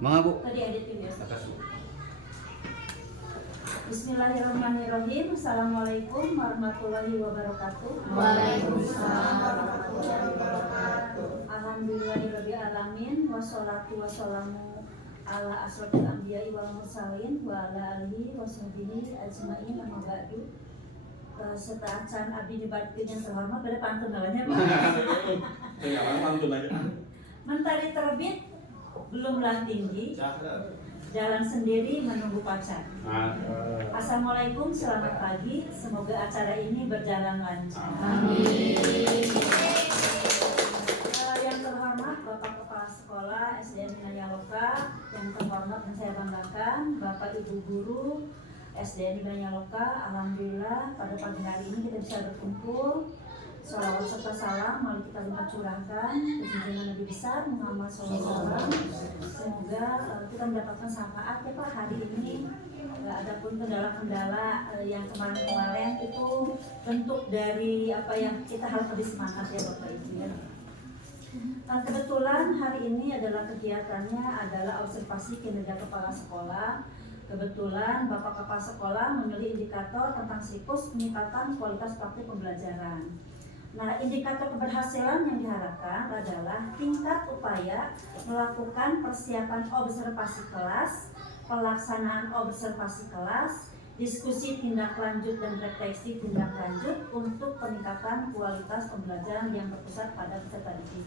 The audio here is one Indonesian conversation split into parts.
Mga Bu. Tadi editin ya. Atas. Bismillahirrahmanirrahim. Assalamualaikum warahmatullahi wabarakatuh. Waalaikumsalam warahmatullahi wabarakatuh. Alhamdulillahirabbil alamin wassalatu wassalamu ala asrofil anbiya'i wal mursalin wa ala alihi washabihi ajmain amma ba'du. Serta acan abdi dibatkeun yang terhormat pada pantun namanya. Jangan pantun aja. Mentari terbit belumlah tinggi. Jalan sendiri menunggu pacar. Assalamualaikum, selamat pagi. Semoga acara ini berjalan lancar. Amin. Yang terhormat Bapak Kepala Sekolah SDN Binaya Loka, yang terhormat dan saya banggakan Bapak Ibu Guru SDN Binaya Loka. Alhamdulillah pada pagi hari ini kita bisa berkumpul. Shalawat serta salam mari kita limpah curahkan ke junjungan Nabi besar Muhammad SAW. Semoga kita mendapatkan syafaat ya Pak hari ini. Ada pun kendala-kendala yang kemarin-kemarin itu bentuk dari apa yang kita harus lebih semangat ya Bapak Ibu ya. Kebetulan hari ini adalah kegiatannya adalah observasi kinerja kepala sekolah. Kebetulan Bapak Kepala Sekolah memilih indikator tentang siklus peningkatan kualitas praktik pembelajaran. Nah, indikator keberhasilan yang diharapkan adalah tingkat upaya melakukan persiapan observasi kelas, pelaksanaan observasi kelas, diskusi tindak lanjut dan refleksi tindak lanjut untuk peningkatan kualitas pembelajaran yang berpusat pada peserta didik.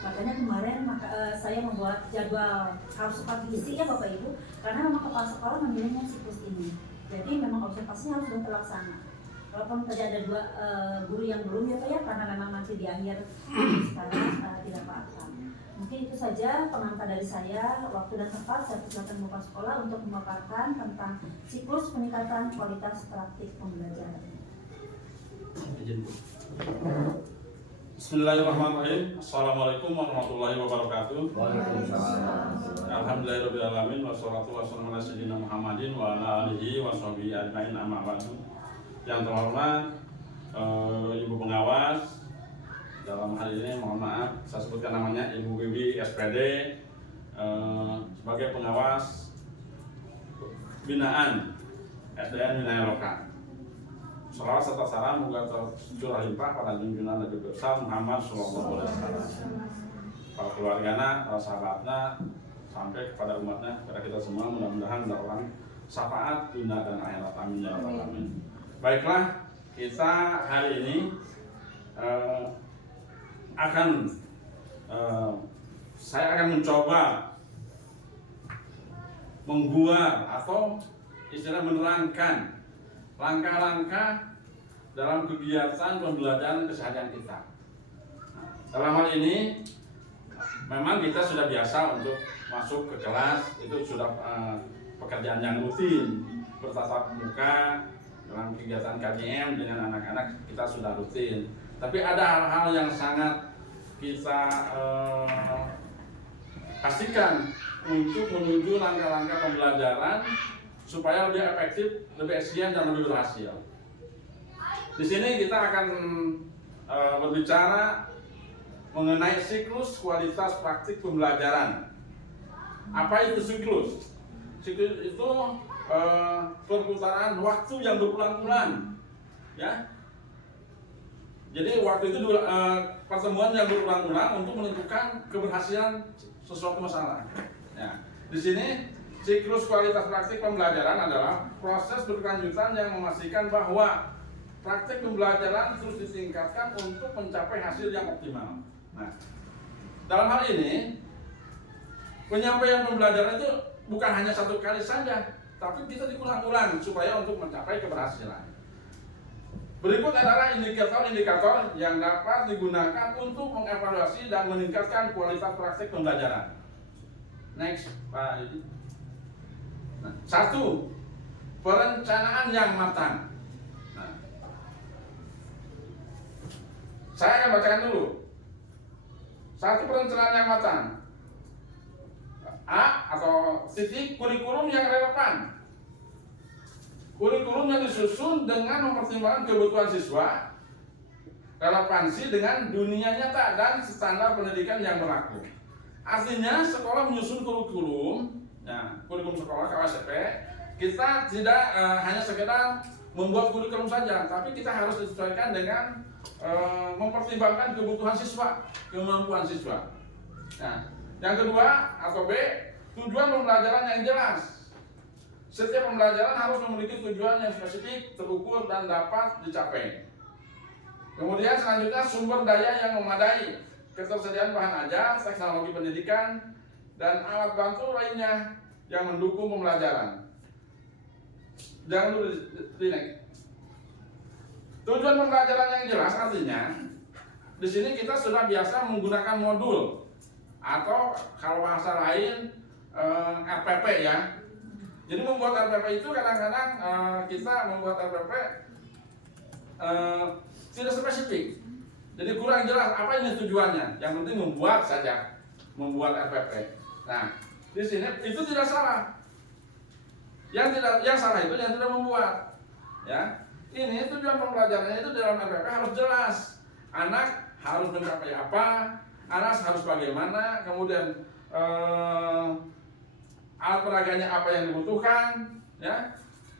Makanya kemarin saya membuat jadwal harus seperti isi ya Bapak Ibu, karena memang kepala sekolah memilihnya siklus ini. Jadi memang observasinya harus sudah terlaksana. Walaupun tadi ada dua guru yang belum ya Pak ya, karena memang nanti di akhir sekarang tidak apa-apa. Mungkin itu saja pengantar dari saya. Waktu dan tempat saya persilakan Bapak Sekolah untuk memaparkan tentang siklus peningkatan kualitas praktik pembelajaran. Bismillahirrahmanirrahim. Assalamualaikum warahmatullahi wabarakatuh. Waalaikumsalam. Alhamdulillahirabbil alamin wassalatu wassalamu ala sayyidina Muhammadin wa ala alihi washabihi ajmain amma ba'du. Yang terhormat Ibu pengawas, dalam hal ini mohon maaf saya sebutkan namanya Ibu Wiwi SPD sebagai pengawas binaan SDN Binaya Loka. Salawat serta salam moga tercurah limpah pada junjungan Nabi besar Muhammad sallallahu alaihi wasallam, para keluarganya, para sahabatnya, sampai kepada umatnya, kepada kita semua mudah-mudahan mendapatkan syafaat dunia dan akhirat. Amin ya rabbal alamin. Baiklah, kita hari ini saya akan mencoba membuat atau istilah menerangkan langkah-langkah dalam kegiatan pembelajaran keseharian kita. Dalam hal ini memang kita sudah biasa untuk masuk ke kelas, itu sudah pekerjaan yang rutin, bertatap muka dalam kegiatan KJM dengan anak-anak kita sudah rutin. Tapi ada hal-hal yang sangat kita pastikan untuk menuju langkah-langkah pembelajaran supaya lebih efektif, lebih efisien dan lebih berhasil. Di sini kita akan berbicara mengenai siklus kualitas praktik pembelajaran. Apa itu siklus? Siklus itu perputaran waktu yang berbulan-bulan, ya. Jadi waktu itu pertemuan yang berulang-ulang untuk menentukan keberhasilan sesuatu masalah. Ya. Di sini siklus kualitas praktik pembelajaran adalah proses berkelanjutan yang memastikan bahwa praktik pembelajaran terus ditingkatkan untuk mencapai hasil yang optimal. Nah, dalam hal ini penyampaian pembelajaran itu bukan hanya satu kali saja, tapi kita diulang-ulang supaya untuk mencapai keberhasilan. Berikut adalah indikator-indikator yang dapat digunakan untuk mengevaluasi dan meningkatkan kualitas praktik pembelajaran. Next, Pak Yudi. Nah, 1. Perencanaan yang matang. Nah, saya akan bacakan dulu. 1. Perencanaan yang matang. A atau titik kurikulum yang relevan. Kurikulum yang disusun dengan mempertimbangkan kebutuhan siswa, relevansi dengan dunia nyata dan standar pendidikan yang berlaku. Artinya sekolah menyusun kurikulum Nah, kurikulum sekolah KWSP kita tidak hanya sekedar membuat kurikulum saja, tapi kita harus disesuaikan dengan mempertimbangkan kebutuhan siswa, kemampuan siswa. Nah, yang kedua atau B, tujuan pembelajaran yang jelas. Setiap pembelajaran harus memiliki tujuan yang spesifik, terukur, dan dapat dicapai. Kemudian selanjutnya sumber daya yang memadai, ketersediaan bahan ajar, teknologi pendidikan, dan alat bantu lainnya yang mendukung pembelajaran. Jangan dulu di next. Tujuan pembelajaran yang jelas artinya di sini kita sudah biasa menggunakan modul atau kalau bahasa lain RPP ya. Jadi membuat RPP itu kadang-kadang kita membuat RPP tidak spesifik. Jadi kurang jelas apa ini tujuannya. Yang penting membuat saja, membuat RPP. Nah, di sini itu tidak salah. Yang salah itu yang tidak membuat. Ya, ini tujuan pembelajarannya itu dalam RPP harus jelas. Anak harus mencapai apa, anak harus bagaimana, kemudian alat peraganya apa yang dibutuhkan, ya.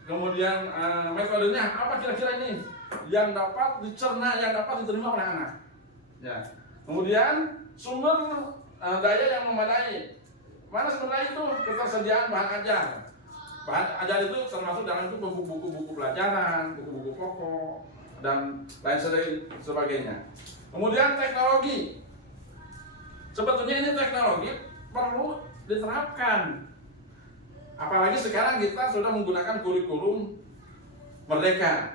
Kemudian metodenya apa kira-kira ini yang dapat dicerna, yang dapat diterima oleh anak. Ya. Kemudian sumber daya yang memadai. Mana sumber daya itu? Ketersediaan bahan ajar. Bahan ajar itu termasuk dalam itu buku-buku pelajaran, buku-buku pokok, dan lain sebagainya. Kemudian teknologi. Sebetulnya ini teknologi perlu diterapkan. Apalagi sekarang kita sudah menggunakan kurikulum Merdeka.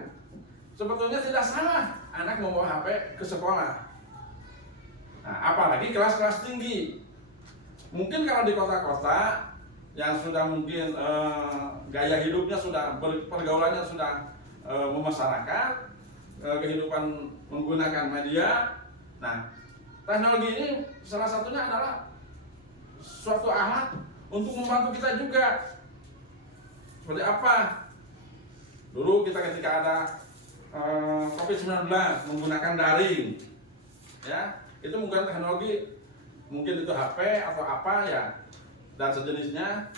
Sebetulnya tidak salah anak membawa HP ke sekolah. Nah, apalagi kelas-kelas tinggi. Mungkin kalau di kota-kota yang sudah mungkin gaya hidupnya sudah pergaulannya sudah memasyarakat, kehidupan menggunakan media. Nah, teknologi ini salah satunya adalah suatu alat untuk membantu kita juga. Seperti apa? Dulu kita ketika ada COVID-19 menggunakan daring, ya, itu menggunakan teknologi, mungkin itu HP atau apa ya, dan sejenisnya.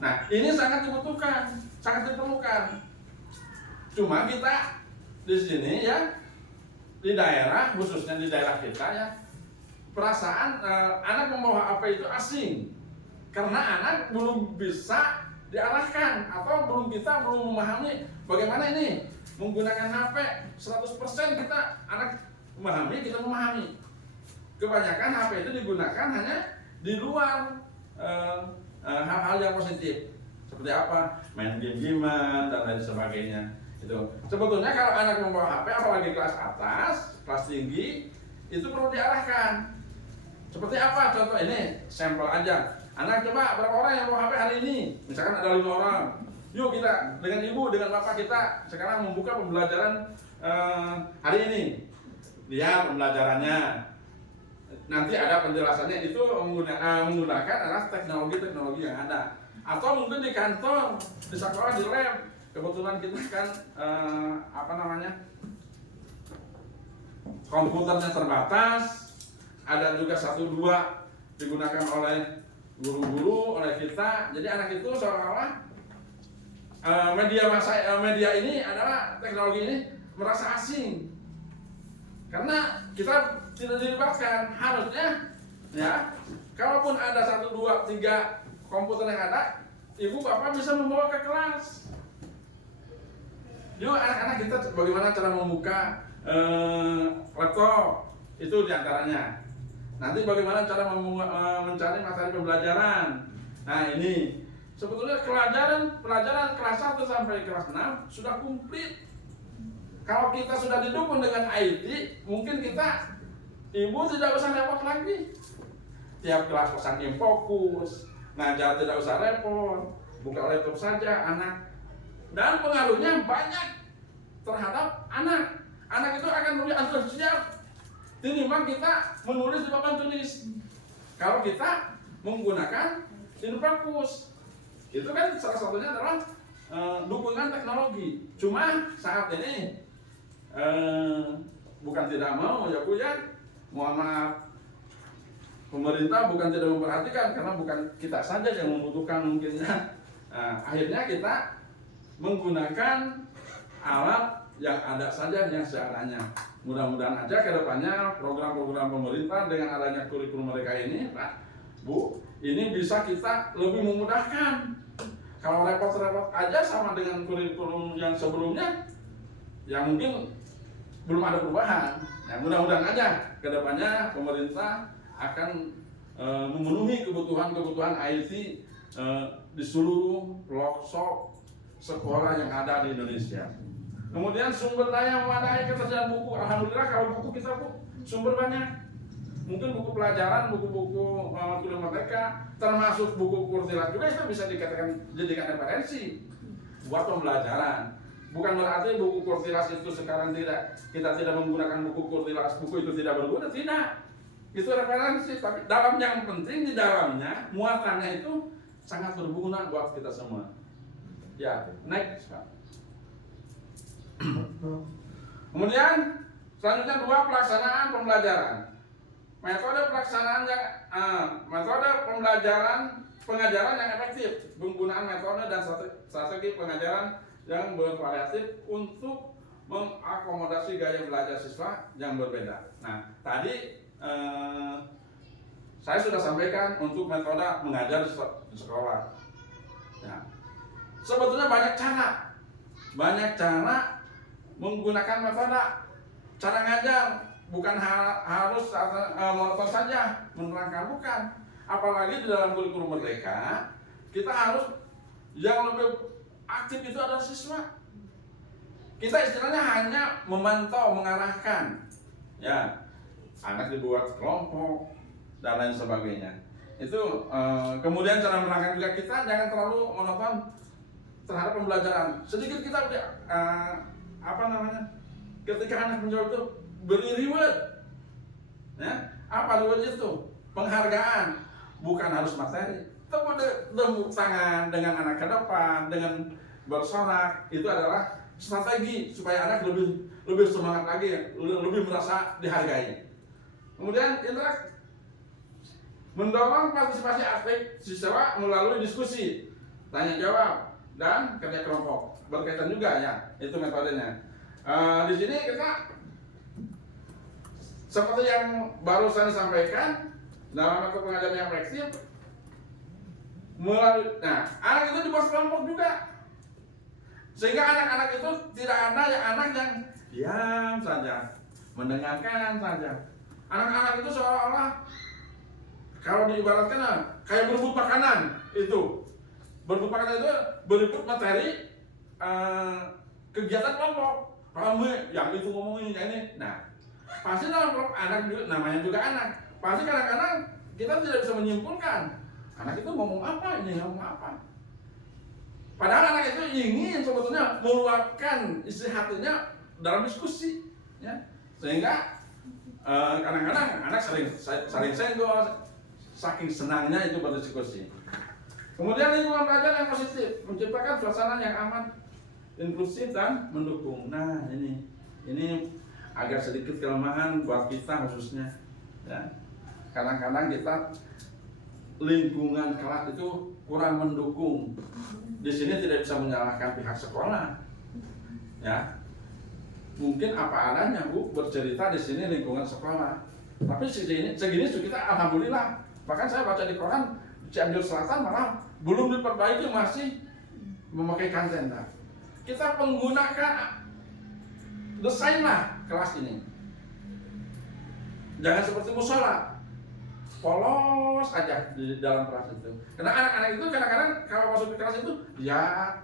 Nah, ini sangat dibutuhkan, sangat diperlukan. Cuma kita di sini ya, di daerah, khususnya di daerah kita ya, perasaan anak membawa HP itu asing, karena anak belum bisa diarahkan atau kita belum memahami bagaimana ini menggunakan HP 100% kita anak memahami, kita memahami. Kebanyakan HP itu digunakan hanya di luar hal-hal yang positif, seperti apa, main game-gamean dan lain sebagainya. Itu sebetulnya kalau anak membawa HP apalagi kelas atas, kelas tinggi, itu perlu diarahkan. Seperti apa? Contoh ini sampel aja. Anak coba berapa orang yang bawa HP hari ini? Misalkan ada 5 orang. Yuk kita dengan ibu, dengan bapak kita sekarang membuka pembelajaran hari ini. Lihat pembelajarannya. Nanti ada penjelasannya, itu menggunakan adalah teknologi-teknologi yang ada. Atau mungkin di kantor, di sekolah, di lab. Kebetulan kita kan komputernya terbatas. Ada juga 1-2 digunakan oleh guru-guru, oleh kita. Jadi anak itu seolah-olah media ini adalah teknologi ini merasa asing. Karena kita tidak dilibatkan. Harusnya ya, kalaupun ada 1, 2, 3 komputer yang ada, ibu bapak bisa membawa ke kelas. Yuk anak-anak kita bagaimana cara membuka laptop, itu diantaranya. Nanti bagaimana cara mencari materi pembelajaran. Nah ini sebetulnya pelajaran kelas 1 sampai kelas 6 sudah komplit. Kalau kita sudah didukung dengan IT, mungkin ibu tidak usah repot lagi. Tiap kelas pesan Infokus, ngajar tidak usah repot, buka laptop saja anak. Dan pengaruhnya banyak terhadap anak. Anak itu akan lebih antusias tinimbang kita menulis di papan tulis. Kalau kita menggunakan Infokus, itu kan salah satunya adalah dukungan teknologi. Cuma saat ini bukan tidak mau ya Bu ya, mohon maaf, pemerintah bukan tidak memperhatikan, karena bukan kita saja yang membutuhkan mungkinnya. Nah, akhirnya kita menggunakan alat yang ada saja yang seadanya. Mudah-mudahan aja ke depannya program-program pemerintah dengan adanya kurikulum mereka ini, Pak, Bu, ini bisa kita lebih memudahkan. Kalau repot-repot aja sama dengan kurikulum yang sebelumnya, ya mungkin belum ada perubahan. Ya, mudah-mudahan aja ke depannya pemerintah akan memenuhi kebutuhan-kebutuhan IT di seluruh pelosok sekolah yang ada di Indonesia. Kemudian sumber daya memadai, ketersediaan buku. Alhamdulillah kalau buku kita, Bu, sumber banyak. Mungkin buku pelajaran, buku-buku tulis merdeka, termasuk buku kursilat juga itu bisa dijadikan referensi buat pembelajaran. Bukan berarti buku kursilas itu sekarang kita tidak menggunakan buku kursilas, buku itu tidak berguna, tidak. Itu referensi, tapi dalam yang penting di dalamnya muatannya itu sangat berguna buat kita semua. Ya, next. Kemudian selanjutnya 2, pelaksanaan pembelajaran. Metode pengajaran yang efektif, penggunaan metode dan strategi pengajaran yang bervariatif untuk mengakomodasi gaya belajar siswa yang berbeda. Nah, tadi saya sudah sampaikan untuk metode mengajar di sekolah. Ya. Sebetulnya banyak cara menggunakan metode. Cara ngajar bukan harus monoton saja menerangkan, bukan. Apalagi di dalam kurikulum merdeka, kita harus yang lebih aktif itu adalah siswa. Kita istilahnya hanya memantau, mengarahkan. Ya, anak dibuat kelompok dan lain sebagainya. Itu kemudian cara menerangkan juga, kita jangan terlalu monoton terhadap pembelajaran. Sedikit kita ketika anak menjawab itu beri reward. Ya, apa reward itu? Penghargaan, bukan harus materi. Tepuk tangan dengan anak ke depan, dengan bersorak, itu adalah strategi supaya anak lebih semangat lagi, lebih merasa dihargai. Kemudian interaksi, mendorong partisipasi aktif siswa melalui diskusi, tanya jawab, dan kerja kelompok. Berkaitan juga ya, itu metodenya. Di sini kita seperti yang barusan disampaikan dalam metode pengajaran yang fleksibel, anak itu dibuat kelompok juga, sehingga anak-anak itu tidak ada anak yang diam saja, mendengarkan saja. Anak-anak itu seolah-olah kalau diibaratkan kayak berebut makanan itu. Berebut makanan itu berebut materi kegiatan kelompok. Rame, yang itu ngomongin yang ini. Nah, pasti dalam kelompok anak juga, namanya juga anak. Pasti kadang-kadang kita tidak bisa menyimpulkan anak itu ngomong apa, ini ngomong apa. Padahal anak itu ingin sebetulnya meluapkan isi hatinya dalam diskusi, ya. Sehingga kadang-kadang anak saling senggol, saking senangnya itu berdiskusi. Kemudian lingkungan belajar yang positif, menciptakan suasana yang aman, inklusif dan mendukung. Nah, ini agak sedikit kelemahan buat kita khususnya. Ya. Kadang-kadang kita lingkungan kelas itu kurang mendukung. Di sini tidak bisa menyalahkan pihak sekolah. Ya. Mungkin apa adanya, Bu, bercerita di sini lingkungan sekolah. Tapi segini kita alhamdulillah. Bahkan saya baca di koran Cianjur Selatan malah belum diperbaiki, masih memakai kantenda. Kita menggunakan desainlah kelas ini. Jangan seperti musola, polos aja di dalam kelas itu. Karena anak-anak itu kadang-kadang kalau masuk ke kelas itu, ya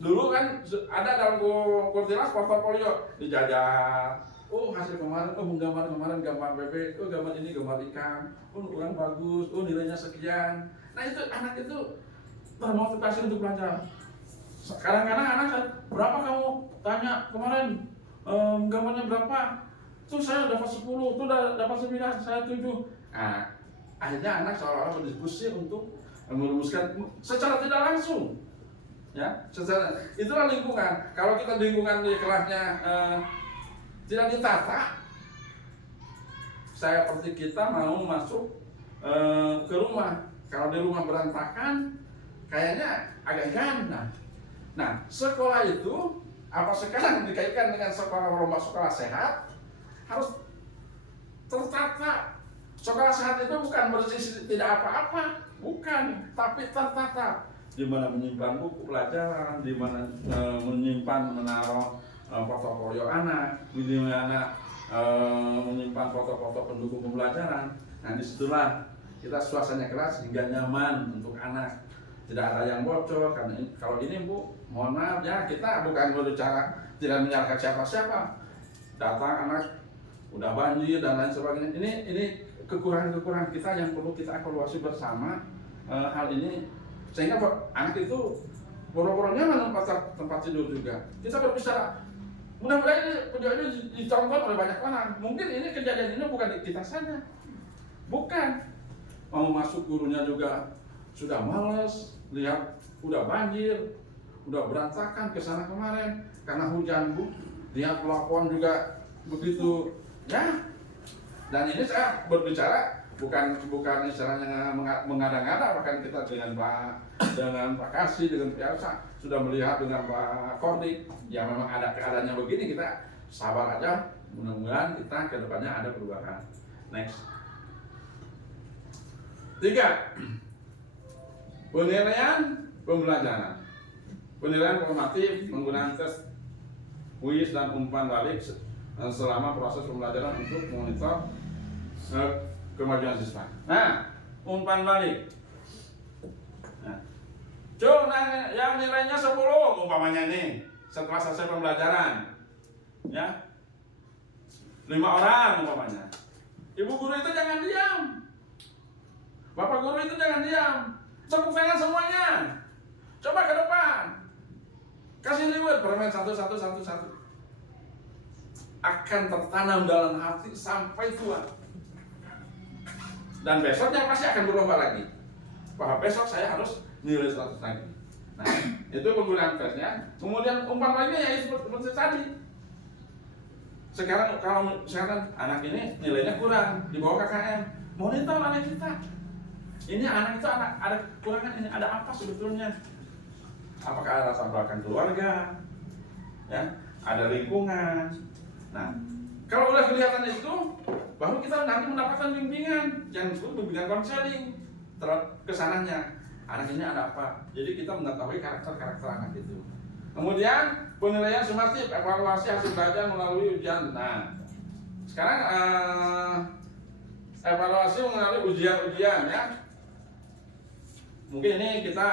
dulu kan ada dalam kursilas portofolio dijajah. Oh, hasil kemarin, menggambar kemarin gambar bebek, gambar ini gambar ikan, ukuran bagus, nilainya sekian. Nah itu anak itu termotivasi untuk belajar. Kadang-kadang anak, berapa kamu tanya kemarin, gambarnya berapa? Tuh saya dapat 10, tuh dapat 9, saya 7. Nah, akhirnya anak seolah-olah berdiskusi untuk merumuskan secara tidak langsung. Ya, itulah lingkungan. Kalau kita lingkungan di kelasnya tidak ditata, saya seperti kita mau masuk ke rumah. Kalau di rumah berantakan, kayaknya agak gana. Nah, sekolah itu apa sekarang dikaitkan dengan sekolah sehat harus tertata. Sekolah sehat itu bukan bersih tidak apa-apa, bukan, tapi tertata. Di mana menyimpan buku pelajaran, di mana menyimpan menaruh portofolio anak, di mana menyimpan foto-foto pendukung pembelajaran. Nah, disitulah kita suasananya kelas hingga nyaman untuk anak. Tidak ada yang bocor. Karena kalau ini Bu, mohon maaf ya, kita bukan berbicara tidak menyalahkan siapa-siapa. Datang anak udah banjir dan lain sebagainya. Ini kekurangan-kekurangan kita yang perlu kita evaluasi bersama hal ini, sehingga anak itu boro-boro nyaman tempat tidur juga. Kita berbicara, mudah-mudahan ini video ini ditonton oleh banyak orang. Mungkin ini kejadian ini bukan di kita saja, bukan. Mau masuk gurunya juga sudah males, lihat udah banjir, udah berantakan ke sana kemarin karena hujan Bu. Lihat pelafon juga begitu ya. Dan ini saya berbicara bukan istilahnya mengada-ngada, bahkan kita dengan Pak Kasih, dengan Pak Elsa sudah melihat dengan Pak Kordik, ya memang ada keadaannya begini, kita sabar aja, mudah-mudahan kita ke depannya ada perubahan. Next. 3. Penilaian pembelajaran. Penilaian formatif menggunakan tes, kuis dan umpan balik selama proses pembelajaran untuk memonitor kemajuan siswa. Nah, umpan balik. Nah, yang nilainya 10 umpamanya nih setelah selesai pembelajaran, ya 5 orang umpamanya. Ibu guru itu jangan diam. Bapak guru itu jangan diam. Tepuk tangan semuanya. Coba ke depan. Kasih reward permen satu. Akan tertanam dalam hati sampai tua. Dan besoknya pasti akan berubah lagi. Bahwa besok saya harus nilai 100 lagi. Nah, itu penggunaan tesnya. Kemudian umpan lainnya ya seperti tadi. Sekarang kalau misalkan anak ini nilainya kurang di bawah KKM, monitor anak kita. Ini anak itu ada kekurangan ini, ada apa sebetulnya? Apakah ada latar belakang keluarga? Ya, ada lingkungan. Nah, kalau udah kelihatan itu, baru kita nanti mendapatkan bimbingan yang disebut bimbingan konseling kesananya. Anak ini ada apa? Jadi kita mengetahui karakter anak itu. Kemudian penilaian sumatif, evaluasi hasil belajar melalui ujian. Nah, sekarang evaluasi melalui ujian-ujian ya. Mungkin ini kita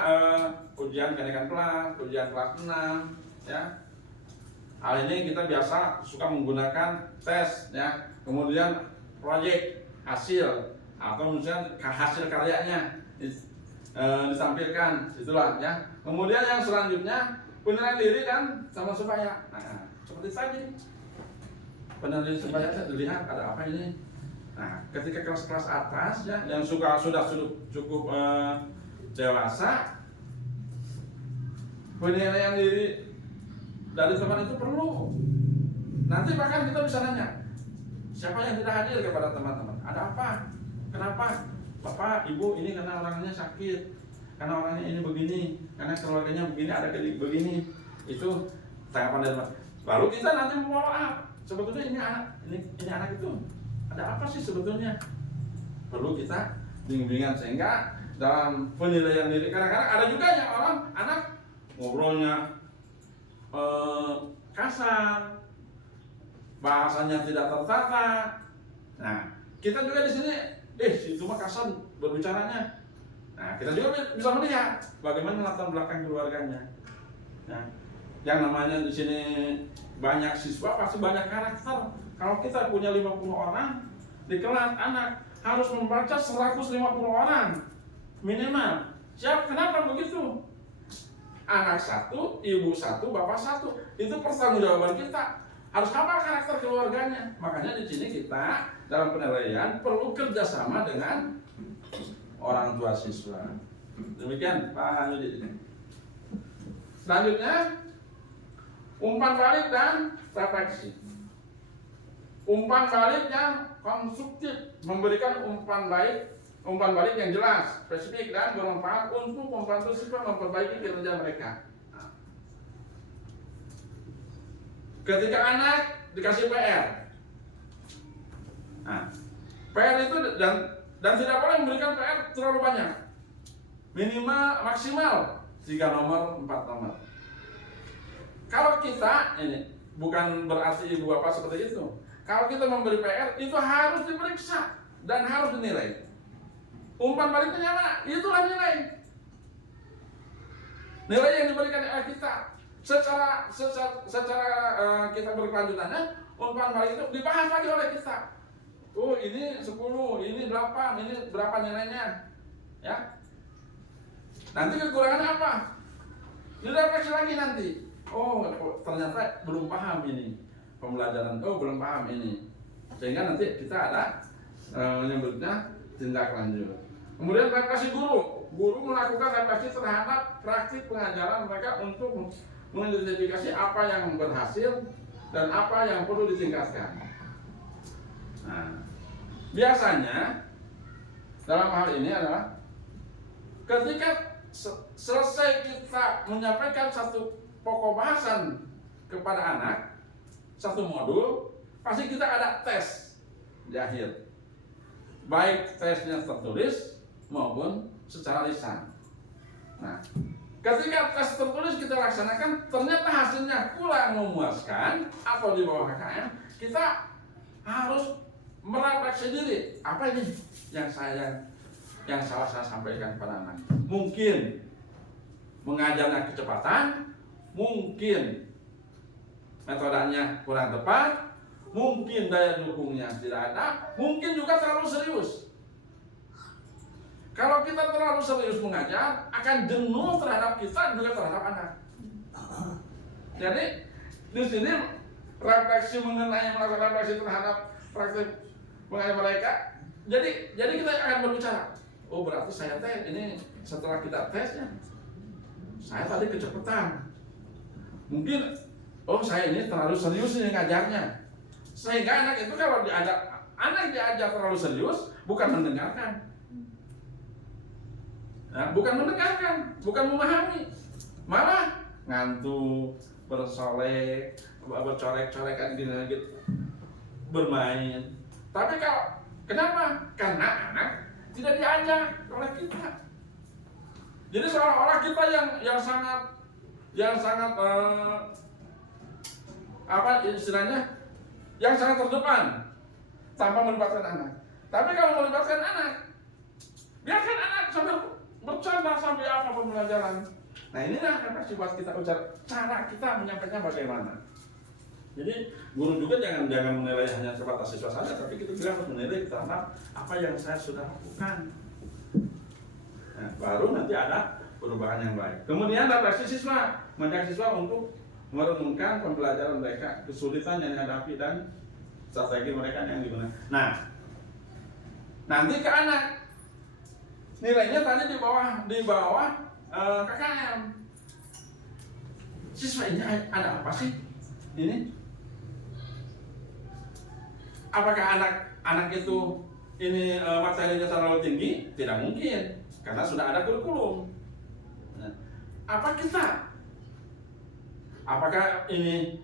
ujian kenaikan kelas, ujian kelas 6 ya. Hal ini kita biasa suka menggunakan tes ya. Kemudian proyek hasil atau misalnya hasil karyanya ditampilkan, itulah ya. Kemudian yang selanjutnya penilaian diri dan sama supaya. Nah, seperti tadi penilaian supaya dilihat ada apa ini. Nah, ketika kelas-kelas atas ya yang sudah cukup dewasa, penilaian diri dari teman itu perlu. Nanti bahkan kita bisa nanya, siapa yang tidak hadir kepada teman-teman? Ada apa? Kenapa? Bapak, Ibu, ini karena orangnya sakit, karena orangnya ini begini, karena keluarganya begini, ada begini. Itu tanggapan dari teman. Baru kita nanti follow up. Sebetulnya ini anak itu ada apa sih sebetulnya? Perlu kita bimbingan sehingga dalam penilaian diri, kadang-kadang ada juga yang orang anak ngobrolnya kasar, bahasanya tidak tertata. Nah, kita juga di sini, situ mah kasar berbicaranya. Nah, kita juga bisa melihat bagaimana latar belakang keluarganya. Nah, yang namanya di sini banyak siswa pasti banyak karakter. Kalau kita punya 50 orang di kelas, anak harus membaca 150 orang minimal. Siap? Kenapa begitu? Anak 1, ibu 1, bapak 1. Itu pertanggungjawaban kita. Harus hafal karakter keluarganya. Makanya di sini kita dalam penilaian perlu kerjasama dengan orang tua siswa. Demikian Pak Yudi. Selanjutnya umpan balik dan refleksi. Umpan balik yang konstruktif, memberikan umpan balik umpan balik yang jelas, spesifik dan bermanfaat untuk membantu siswa memperbaiki kinerja mereka. Nah, ketika anak dikasih PR, nah, PR itu dan tidak boleh memberikan PR terlalu banyak, minimal maksimal 3 nomor 4 nomor. Kalau kita ini bukan berarti ibu bapak seperti itu. Kalau kita memberi PR itu harus diperiksa dan harus dinilai. Umpan baliknya mana? Itulah nilai. Nilai yang diberikan oleh kita. Secara kita berkelanjutannya, umpan balik itu dibahas lagi oleh kita. Oh, ini 10, ini 8, ini berapa nilainya? Ya. Nanti kekurangannya apa? Direfleksi lagi nanti. Oh, ternyata belum paham ini pembelajaran. Oh, belum paham ini. Sehingga nanti kita ada menyebutnya tindak lanjut. Kemudian refleksi guru. Guru melakukan refleksi terhadap praktik pengajaran mereka untuk mengidentifikasi apa yang berhasil dan apa yang perlu ditingkatkan. Nah, biasanya dalam hal ini adalah ketika selesai kita menyampaikan satu pokok bahasan kepada anak, satu modul, pasti kita ada tes di akhir, baik tesnya tertulis maupun secara lisan. Nah, ketika tes tertulis kita laksanakan, ternyata hasilnya kurang memuaskan atau di bawah KKM, kita harus merefleksi diri, apa ini yang salah saya sampaikan kepada anak. Mungkin mengajarnya kecepatan, mungkin metodenya kurang tepat, mungkin daya dukungnya tidak ada, mungkin juga terlalu serius. Kalau kita terlalu serius mengajar, akan jenuh terhadap kita juga terhadap anak. Jadi di sini refleksi mengenai melakukan refleksi terhadap praktik mengenai mereka. Jadi kita akan berbicara. Oh, berarti saya tes ini setelah kita tesnya, saya tadi kecepatan. Mungkin, oh saya ini terlalu serius ini ngajarnya. Sehingga anak itu kalau diajar terlalu serius, bukan mendengarkan. Nah, bukan mendengarkan, bukan memahami, malah ngantuk, bersolek, bercorek-corekan gitu, bermain. Tapi kalau kenapa? Karena anak tidak diajak oleh kita. Jadi seolah-olah kita yang sangat apa istilahnya, yang sangat terdepan tanpa melibatkan anak. Tapi kalau melibatkan anak, biarkan anak sambil bercanda sampai apa pembelajaran. Nah, inilah yang pasti buat kita ucap cara kita menyampaikan bagaimana. Jadi guru juga jangan menilai hanya sebatas siswa saja, tapi kita juga harus menilai terhadap apa yang saya sudah lakukan. Nah, baru nanti ada perubahan yang baik. Kemudian refleksi siswa, mengajak siswa untuk merenungkan pembelajaran mereka, kesulitan yang dihadapi dan strategi mereka yang digunakan. Nah, nanti ke anak. Nilainya tadi di bawah KKM. Siswa ini ada apa sih? Ini apakah anak itu ini materinya terlalu tinggi? Tidak mungkin, karena sudah ada kurikulum. Nah, apa kita? Apakah ini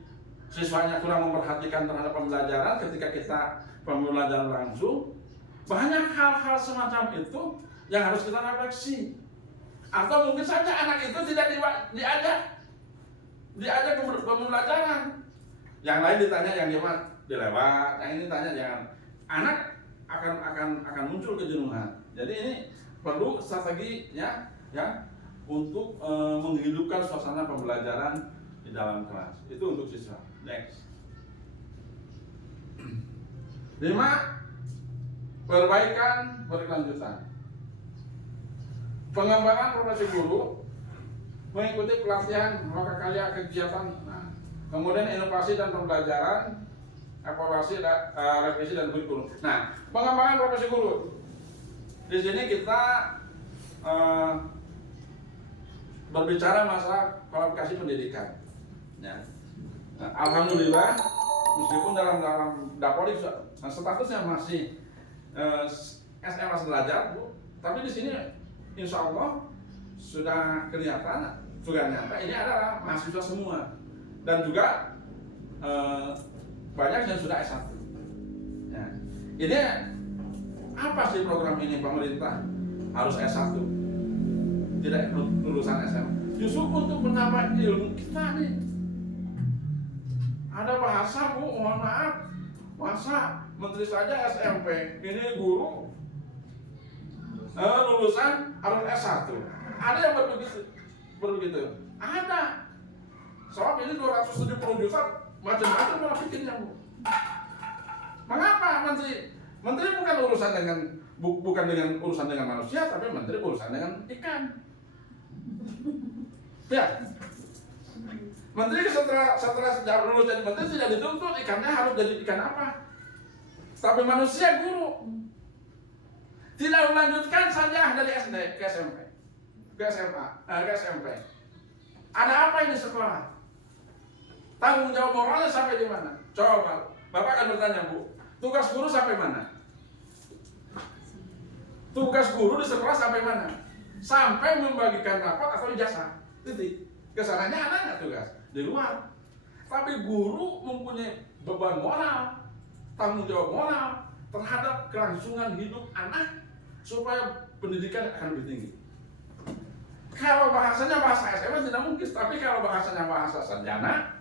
siswanya kurang memperhatikan terhadap pembelajaran ketika kita pembelajaran langsung? Banyak hal-hal semacam itu yang harus kita refleksi. Atau mungkin saja anak itu tidak diajak ke pembelajaran. Yang lain ditanya, yang dilewat, yang ini tanya jangan. Anak akan muncul kejenuhan. Jadi ini perlu strategi ya untuk menghidupkan suasana pembelajaran di dalam kelas. Itu untuk siswa. Next. 5. Perbaikan berkelanjutan. Pengembangan profesi guru, mengikuti pelatihan maka karya kegiatan. Nah, kemudian inovasi dan pembelajaran, evaluasi, revisi dan kurikulum. Nah, pengembangan profesi guru. Di sini kita berbicara masalah kualifikasi pendidikan. Ya. Nah, alhamdulillah, meskipun dalam Dapodi statusnya masih SMA sederajat, Bu, Tapi di sini insya Allah sudah kelihatan, sudah nyata ini adalah mahasiswa semua dan juga banyak yang sudah S1. Ya. Ini apa sih program ini pemerintah harus S1, tidak lulusan SMA? Justru untuk menambah ilmu kita nih. Ada bahasa Bu, mohon maaf, masa menteri saja SMP, ini guru lulusan harus S1. Ada yang begitu? Ada. Soal ini 270 juta macam-macam malah bikinnya Bu. Mengapa menteri? Menteri bukan urusan dengan urusan dengan manusia, tapi menteri urusan dengan ikan. Ya. Menteri setelah sejak lulus jadi menteri tidak dituntut ikannya harus jadi ikan apa. Tapi manusia guru tidak melanjutkan saja dari SD ke SMP, ke SMA, ke SMP. Ada apa ini sekolah? Tanggung jawab moralnya sampai di mana? Coba, Bapak akan bertanya Bu, tugas guru sampai mana? Tugas guru di sekolah sampai mana? Sampai membagikan rapot atau ijazah. Titik. Kesananya ada nggak tugas di luar? Tapi guru mempunyai beban moral, tanggung jawab moral terhadap kelangsungan hidup anak supaya pendidikan akan lebih tinggi. Kalau bahasanya bahasa SMA tidak mungkin, tapi kalau bahasanya bahasa sarjana,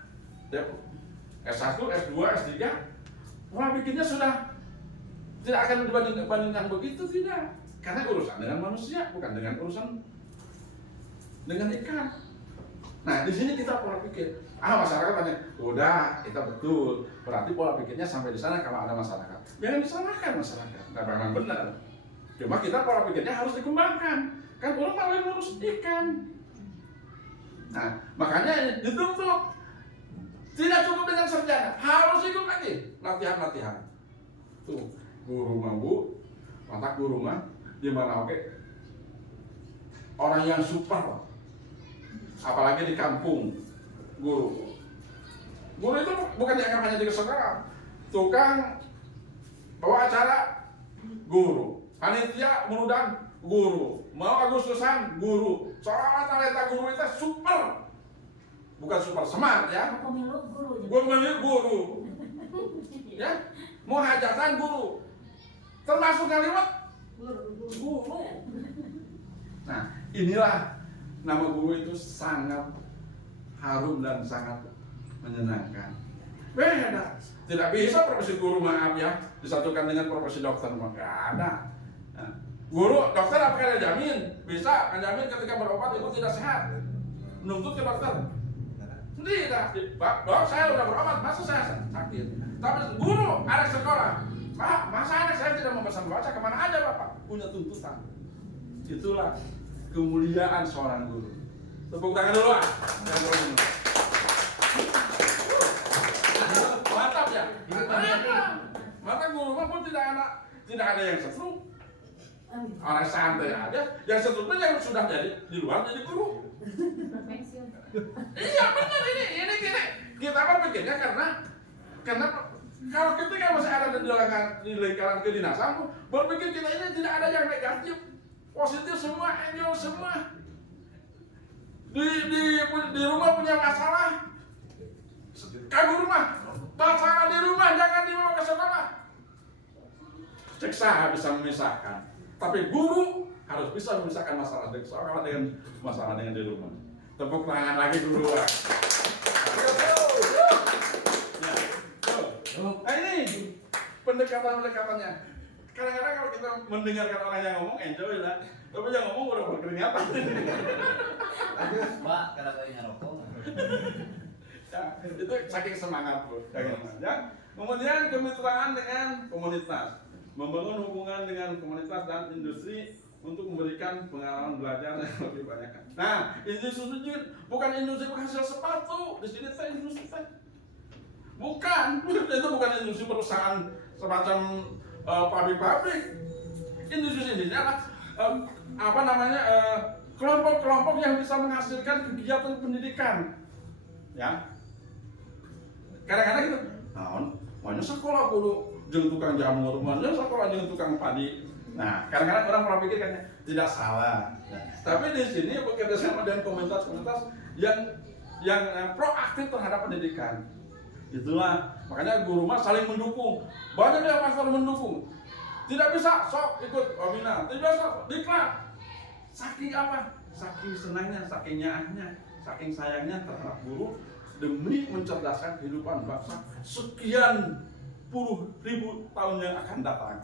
S1, S2, S3, pola pikirnya sudah tidak akan dibandingkan begitu, tidak. Karena urusan dengan manusia, bukan dengan urusan dengan ikan. Nah, di sini kita pola pikir. Masyarakat banyak, udah, kita betul. Berarti pola pikirnya sampai di sana kalau ada masyarakat. Jangan disalahkan masyarakat. Nah, memang benar. Cuma kita pola pikirnya harus dikembangkan. Kan orang malah ngurus ikan. Nah, makanya dituntut. Tidak cukup dengan sarjana, harus ikut lagi latihan-latihan. Tuh, guru mah Bu, mata guru mah di mana oke. Orang yang super loh. Apalagi di kampung, guru itu bukan dianggap hanya di sekolah, tukang bawa acara guru, panitia mengundang guru, mau Agustusan guru, soalnya talenta guru itu super, bukan super smart ya, Pemilu guru, ya, mau hajatan guru, termasuk kalimat guru. Nah, inilah nama guru itu sangat harum dan sangat menyenangkan. Beda. Tidak bisa profesi guru, maaf ya, disatukan dengan profesi dokter, maka ada. Nah, guru, dokter apakah ada jamin? Bisa menjamin ketika berobat itu tidak sehat. Menuntut ke dokter. Tidak. Dok, saya udah berobat, masa saya sakit? Tapi guru, anak sekolah. Pak, masa anak saya tidak memesan baca, kemana aja Bapak? Punya tuntutan. Itulah kemuliaan seorang guru. Tepuk tangan dulu ah. Mantap ya. Maka guru mah pun tidak ada yang setruk. Orang santai aja. Yang setruknya yang sudah jadi di luar jadi guru. Iya benar ini gini. Kita berpikirnya karena kalau ketika masih ada di lingkaran kedinasan, berpikir kita ini tidak ada yang negatif. Positif semua, enjoy semua. Di rumah punya masalah. Kagum rumah, masalah di rumah jangan dibawa ke sekolah. Ceksa bisa memisahkan, tapi guru harus bisa memisahkan masalah di sekolah dengan masalah dengan di rumah. Tepuk tangan lagi guru. Nah ini pendekatan-pendekatannya. Kadang-kadang kalau kita mendengarkan orang yang ngomong, enjoy lah. Tapi yang ngomong udah berkeringatan. Pak, kadang-kadang ngerokok. Ya, itu saking semangat Bu. Ya. Kemudian kemitraan dengan komunitas, membangun hubungan dengan komunitas dan industri untuk memberikan pengalaman belajar yang lebih banyak. Nah, industri bukan industri penghasil sepatu, di sini saya industri saya. Bukan, itu bukan industri perusahaan semacam pabrik-pabrik. Industri ini adalah kelompok-kelompok yang bisa menghasilkan kegiatan pendidikan. Ya. Kadang-kadang kita, maunya sekolah guru jeung tukang jamur, maunya sekolah jeung tukang padi. Nah, kadang-kadang orang pernah pikir kan tidak salah. Nah, tapi di sini bekerja sama dengan komunitas-komunitas yang proaktif terhadap pendidikan. Itulah makanya guru mah saling mendukung. Banyak yang pastor mendukung. Tidak bisa sok ikut pembina, tidak bisa diklat. Saking apa? Saking senangnya, saking nyaahnya, saking sayangnya terhadap guru demi mencerdaskan kehidupan bangsa sekian puluh ribu tahun yang akan datang.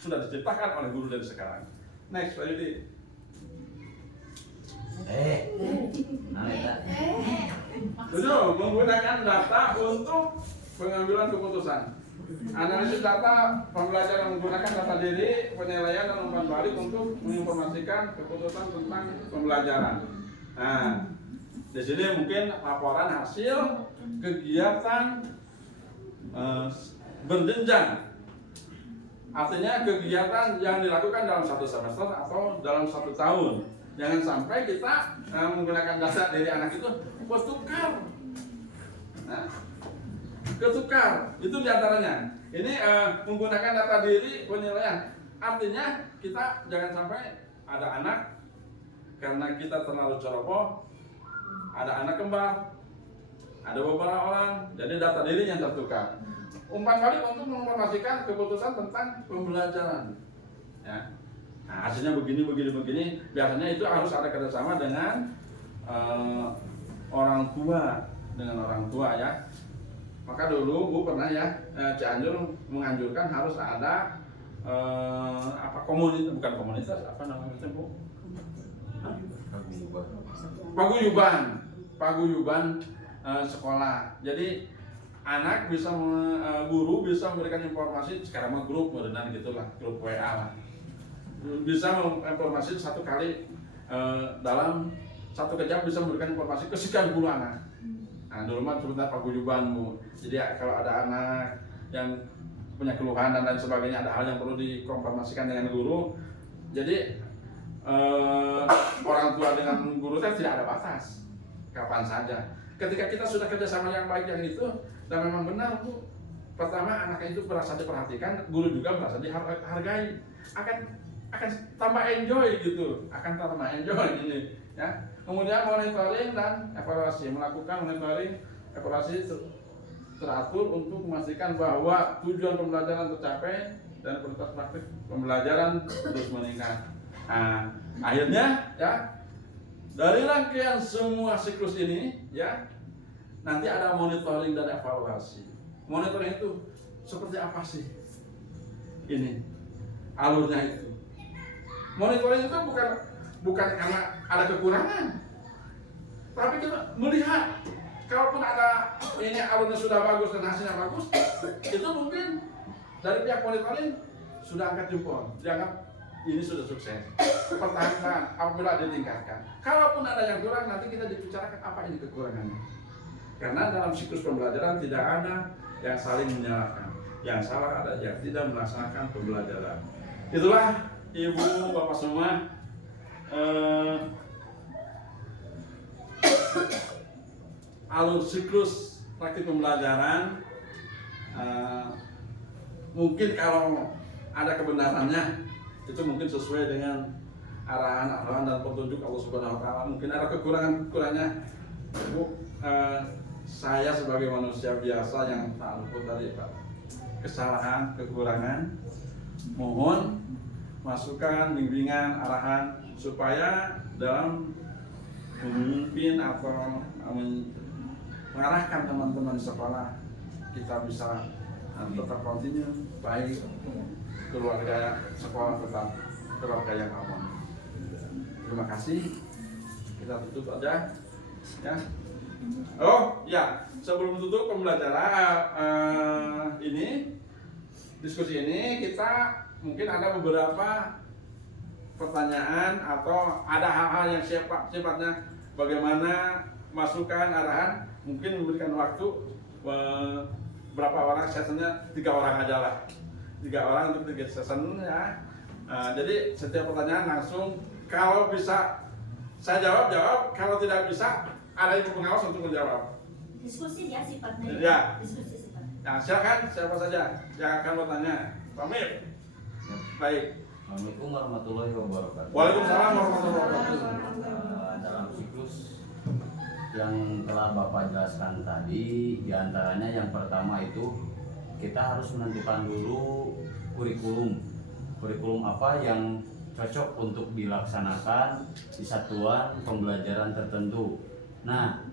Sudah diciptakan oleh guru dari sekarang. Next, Pak Yudi. Tujuh, menggunakan data untuk pengambilan keputusan. Analisis data pembelajaran menggunakan data diri, penilaian dan umpan balik untuk menginformasikan keputusan tentang pembelajaran. Nah, di sini mungkin laporan hasil kegiatan berjenjang. Artinya kegiatan yang dilakukan dalam satu semester atau dalam satu tahun. Jangan sampai kita menggunakan data dari anak itu bertukar. Nah, ketukar itu diantaranya. Ini menggunakan data diri penilaian. Artinya kita jangan sampai ada anak karena kita terlalu ceroboh, ada anak kembar, ada beberapa orang, jadi data diri yang tertukar. Umpan balik untuk menginformasikan keputusan tentang pembelajaran. Ya. Nah, hasilnya begini. Biasanya itu harus ada kerjasama dengan orang tua, ya. Maka dulu Bu pernah ya Cianjur menganjurkan harus ada bukan komunitas, apa namanya Bu? Paguyuban sekolah. Jadi anak bisa guru bisa memberikan informasi sekarang mah grup modernan gitulah, grup WA lah. Bisa menginformasi satu kali dalam satu jam bisa memberikan informasi ke sekian puluh anak. Nah, dulu mah sebentar paguyubanmu. Jadi kalau ada anak yang punya keluhan dan lain sebagainya, ada hal yang perlu dikonfirmasikan dengan guru. Jadi orang tua dengan guru kan tidak ada batas, kapan saja. Ketika kita sudah kerjasama yang baik yang itu dan memang benar Bu, pertama anaknya itu merasa diperhatikan, guru juga merasa dihargai, akan tambah enjoy gitu, akan tambah enjoy ini ya. Kemudian monitoring dan evaluasi, melakukan monitoring evaluasi teratur untuk memastikan bahwa tujuan pembelajaran tercapai dan kualitas praktik pembelajaran terus meningkat. Nah, akhirnya ya dari rangkaian semua siklus ini ya nanti ada monitoring dan evaluasi. Monitoring itu seperti apa sih? Ini alurnya itu. Monitoring itu bukan karena ada kekurangan, tapi kita melihat kalaupun ada ini alurnya sudah bagus dan hasilnya bagus, itu mungkin dari pihak monitoring sudah angkat jempol, dianggap ini sudah sukses. Pertahankan apabila ditingkatkan. Kalaupun ada yang kurang, nanti kita dibicarakan apa ini kekurangannya. Karena dalam siklus pembelajaran tidak ada yang saling menyalahkan. Yang salah ada yang tidak melaksanakan pembelajaran. Itulah Ibu Bapak semua alur siklus praktik pembelajaran. Mungkin kalau ada kebenarannya itu mungkin sesuai dengan arahan dan petunjuk Allah Subhanahu wa taala. Mungkin ada kekurangannya. Bu, saya sebagai manusia biasa yang tak luput dari kesalahan, kekurangan, mohon masukan, bimbingan, arahan supaya dalam memimpin atau mengarahkan teman-teman sekolah kita bisa tetap kontinu baik, keluarga sekolah tetap keluarga yang aman. Terima kasih. Kita tutup aja ya. Oh ya, sebelum tutup pembelajaran diskusi ini, kita mungkin ada beberapa pertanyaan atau ada hal-hal yang sifatnya bagaimana masukan arahan, mungkin memberikan waktu berapa orang sessionnya, 3 orang aja lah, 3 orang untuk 3 session ya. Jadi setiap pertanyaan langsung, kalau bisa saya jawab, kalau tidak bisa ada ibu pengawas untuk menjawab. Diskusi ya sifatnya. Ya. Diskusi sifatnya. Nah, silakan siapa saja yang akan bertanya. Pak Mir. Baik. Assalamualaikum warahmatullahi wabarakatuh. Waalaikumsalam warahmatullahi wabarakatuh. Dalam siklus yang telah Bapak jelaskan tadi, diantaranya yang pertama itu kita harus menentukan dulu kurikulum apa yang cocok untuk dilaksanakan di satuan pembelajaran tertentu. Nah,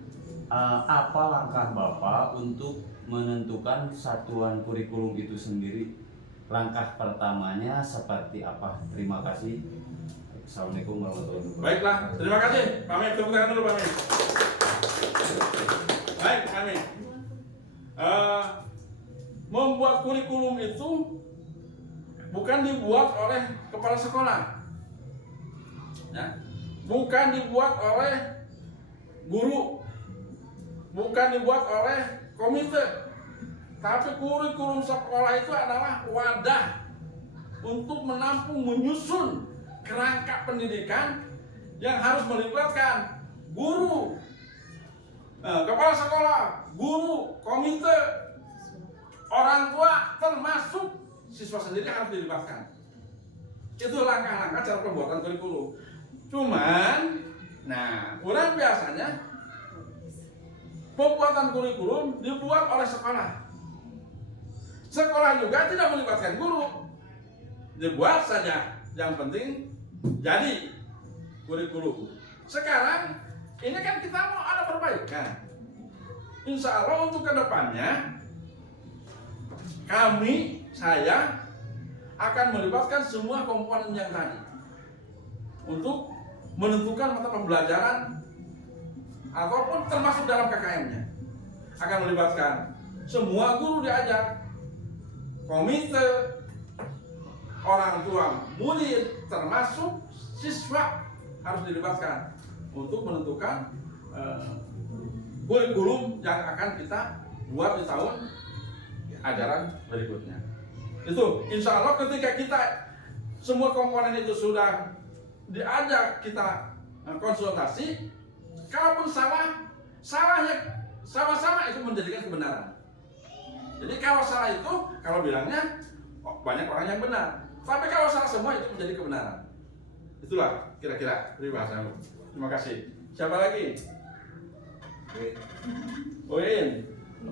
apa langkah Bapak untuk menentukan satuan kurikulum itu sendiri? Langkah pertamanya seperti apa? Terima kasih. Assalamualaikum warahmatullahi wabarakatuh. Baiklah, terima kasih. Kami tepuk tangan dulu, Kami. Baik, Kami. Membuat kurikulum itu bukan dibuat oleh kepala sekolah, ya. Bukan dibuat oleh guru, bukan dibuat oleh komite. Tapi kurikulum sekolah itu adalah wadah untuk menampung, menyusun kerangka pendidikan yang harus melibatkan guru, kepala sekolah, guru, komite, orang tua, termasuk siswa sendiri harus dilibatkan. Itu langkah-langkah cara pembuatan kurikulum. Cuman, orang biasanya pembuatan kurikulum dibuat oleh sekolah. Sekolah juga tidak melibatkan guru, dibuat saja. Yang penting jadi kurikulum. Sekarang ini kan kita mau ada perbaikan. Insya Allah untuk kedepannya saya akan melibatkan semua komponen yang tadi untuk menentukan mata pembelajaran ataupun termasuk dalam KKM-nya. Akan melibatkan semua guru diajak, komite, orang tua murid, termasuk siswa harus dilibatkan untuk menentukan kurikulum yang akan kita buat di tahun ajaran berikutnya. Itu insya Allah ketika kita semua komponen itu sudah diajak kita konsultasi, kalaupun salahnya sama-sama itu menjadikan kebenaran. Jadi kalau salah itu, kalau bilangnya banyak orang yang benar. Tapi kalau salah semua itu menjadi kebenaran. Itulah kira-kira peribahasa. Terima kasih. Siapa lagi? Oin.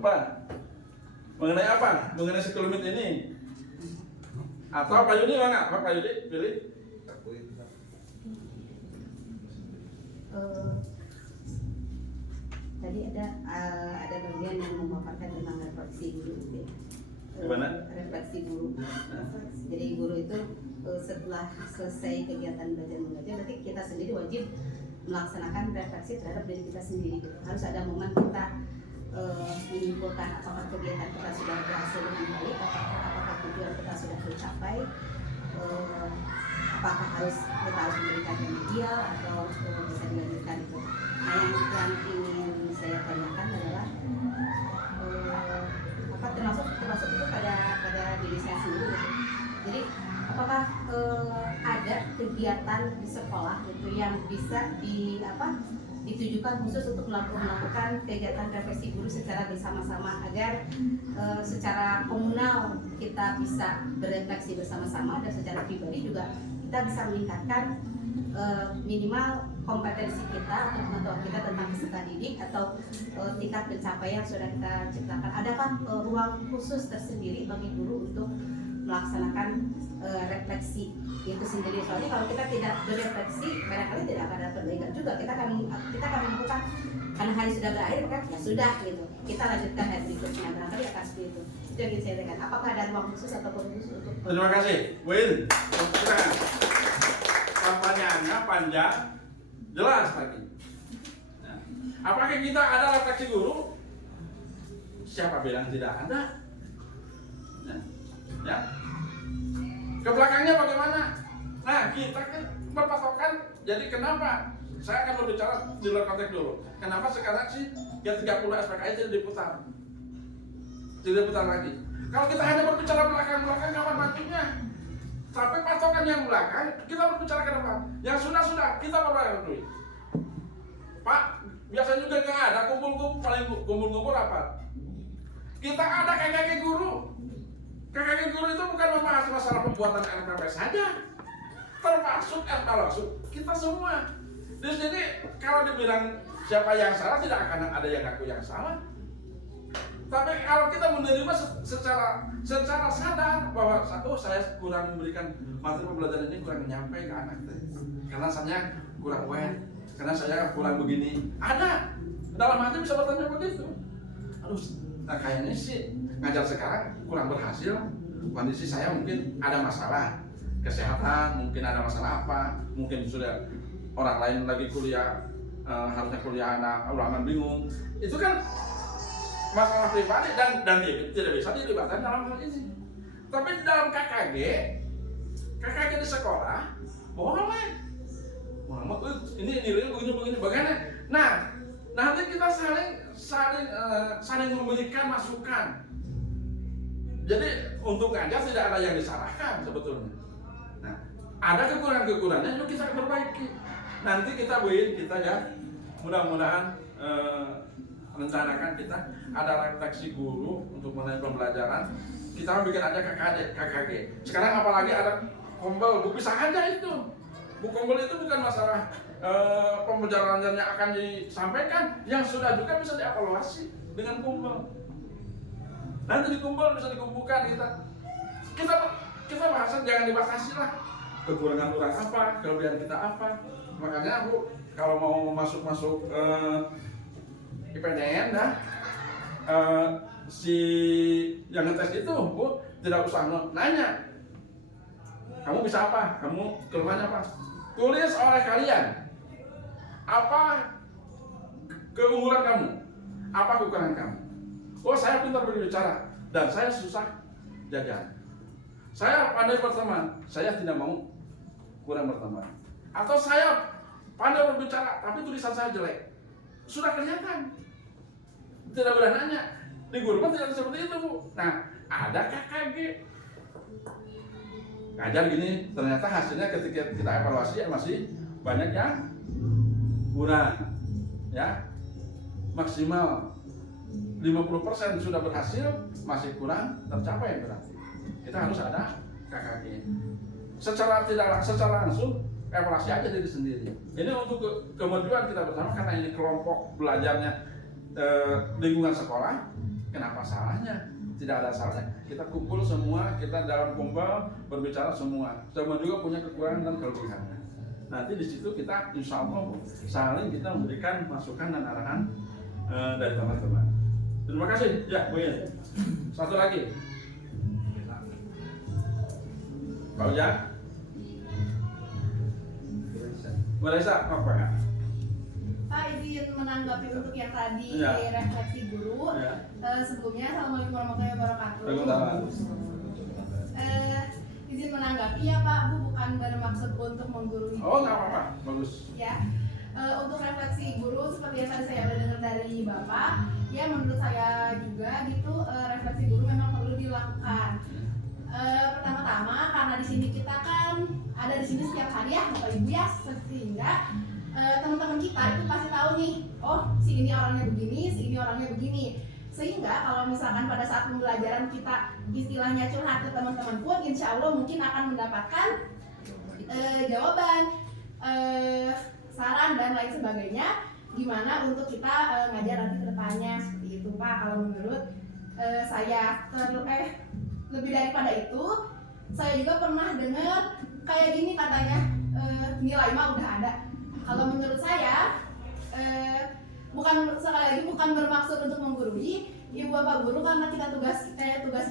Apa? Mengenai apa? Mengenai sekelumit ini? Atau Pak Yudi mana? Pak Yudi pilih. Tadi ada bagian yang memaparkan tentang refleksi guru, gitu ya. Gimana? Refleksi guru. Jadi guru itu setelah selesai kegiatan belajar mengajar, berarti kita sendiri wajib melaksanakan refleksi terhadap diri kita sendiri. Harus ada momen kita menyimpulkan apakah kegiatan kita sudah berhasil dengan baik, apakah tujuan kita sudah tercapai, apakah kita harus memberikan yang ideal atau bisa dilanjutkan itu. Nah, yang ingin saya tanyakan adalah termasuk itu pada diri saya sendiri gitu. Jadi apakah ada kegiatan di sekolah gitu yang bisa ditujukan khusus untuk melakukan kegiatan refleksi guru secara bersama-sama agar secara komunal kita bisa berefleksi bersama-sama dan secara pribadi juga kita bisa meningkatkan minimal kompetensi kita atau pengetahuan kita tentang peserta didik atau tingkat pencapaian sudah kita ciptakan. Adakah ruang khusus tersendiri bagi guru untuk melaksanakan refleksi itu sendiri? Soalnya kalau kita tidak berefleksi, barangkali tidak akan ada perbaikan juga. Kita akan melakukan karena hari sudah berakhir, kan ya sudah gitu. Kita lanjutkan hari berikutnya, barangkali akan seperti itu. Itu yang ingin saya tekan. Apakah ada ruang khusus atau khusus untuk? Terima kasih, Win. Pertanyaannya panjang, jelas lagi. Nah, apakah kita ada refleksi guru? Siapa bilang tidak ada? Nah, ya. Ke belakangnya bagaimana? Nah, kita kan berpatokan. Jadi kenapa? Saya akan berbicara di luar konteks dulu. Kenapa sekarang sih yang 30 SPKI tidak diputar? Tidak diputar lagi. Kalau kita hanya berbicara belakang-belakang, kapan majunya? Tapi patokan yang belakang, kita berbicara ke depan. Yang sudah kita berbayar duit. Pak, biasanya juga nggak ada kumpul-kumpul, paling kumpul-kumpul rapat. Kita ada KKG guru. KKG guru itu bukan membahas masalah pembuatan RPP saja. termasuk evaluasi kita semua. Jadi kalau dibilang siapa yang salah, tidak akan ada yang ngaku yang salah. Tapi kalau kita menerima secara sadar bahwa saya kurang memberikan materi pembelajaran ini, kurang nyampe ke anak, karena saya kurang aware, karena saya kurang begini. Ada dalam hati bisa bertanya begitu. Aduh, nah kayaknya sih ngajar sekarang kurang berhasil. Kondisi saya mungkin ada masalah kesehatan, mungkin ada masalah apa, mungkin sudah orang lain lagi kuliah, harusnya kuliah anak ulangan bingung. Itu kan masalah pribadi dan tidak bisa dilibatkan dalam hal ini. Tapi dalam KKG di sekolah boleh. Ini nilainya begini bagaimana? Nah, nanti kita saling memberikan masukan. Jadi untuk ngajar tidak ada yang disalahkan sebetulnya. Nah, ada kekurangan-kekurangannya yuk kita perbaiki. Nanti kita ya mudah-mudahan rencanakan kita ada refleksi guru untuk mengenai pembelajaran. Kita bikin aja KKG. Sekarang apalagi ada kombel, bu bisa aja itu. Bu kombel itu bukan masalah pembelajaran yang akan disampaikan, yang sudah juga bisa dievaluasi dengan kombel. Nanti di kombel bisa dikumpulkan kita bahasan, jangan dibatasi lah. Kekurangan orang apa, kelebihan kita apa. Makanya Bu, kalau mau masuk IPDN si yang ngetes itu Bu tidak usah nanya kamu bisa apa, kamu keluhannya apa, tulis oleh kalian apa keunggulan kamu, apa kekurangan kamu. Oh, saya pintar berbicara dan saya susah jajan, saya pandai berteman, saya tidak mau kurang berteman, atau saya pandai berbicara tapi tulisan saya jelek. Sudah kelihatan, tidak boleh nanya. Di guru mah tidak seperti itu Bu. Nah, ada KKG. Ngajar gini, ternyata hasilnya ketika kita evaluasi masih banyak yang kurang. Ya, maksimal 50% sudah berhasil, masih kurang tercapai berarti. Kita harus ada KKG. Secara langsung evaluasi aja diri sendiri. Ini untuk kemajuan kita bersama, karena ini kelompok belajarnya lingkungan sekolah. Kenapa salahnya? Tidak ada salahnya. Kita kumpul semua, kita dalam kumpul berbicara semua. Semua juga punya kekurangan dan kelebihannya. Nanti di situ kita insya Allah saling kita memberikan masukan dan arahan dari teman-teman. Terima kasih. Ya, Bu Yen. Satu lagi. Pak Ujang. Bu Raisa, apa ya? Pak, izin menanggapi untuk yang tadi Ya. refleksi guru. Ya. Sebelumnya, Assalamualaikum warahmatullahi wabarakatuh. Waalaikumsalam. Izin menanggapi ya Pak, Bu bukan bermaksud untuk menggurui. Oh, nggak apa-apa, bagus. Ya, untuk refleksi guru seperti yang tadi saya udah dengar dari Bapak, ya menurut saya juga gitu refleksi guru memang perlu dilakukan. Pertama-tama karena di sini kita kan ada di sini setiap hari ya Bapak Ibu ya, sehingga teman-teman kita itu pasti tahu nih, oh si ini orangnya begini, si ini orangnya begini. Sehingga kalau misalkan pada saat pembelajaran kita istilahnya curhat ke teman-teman pun, insya Allah mungkin akan mendapatkan jawaban, saran dan lain sebagainya gimana untuk kita ngajar nanti ke depannya, seperti itu Pak. Kalau menurut saya lebih daripada itu, saya juga pernah dengar kayak gini katanya, nilai mah udah ada. Kalau menurut saya bukan, sekali lagi bukan bermaksud untuk menggurui Ibu Bapak guru, karena kita tugas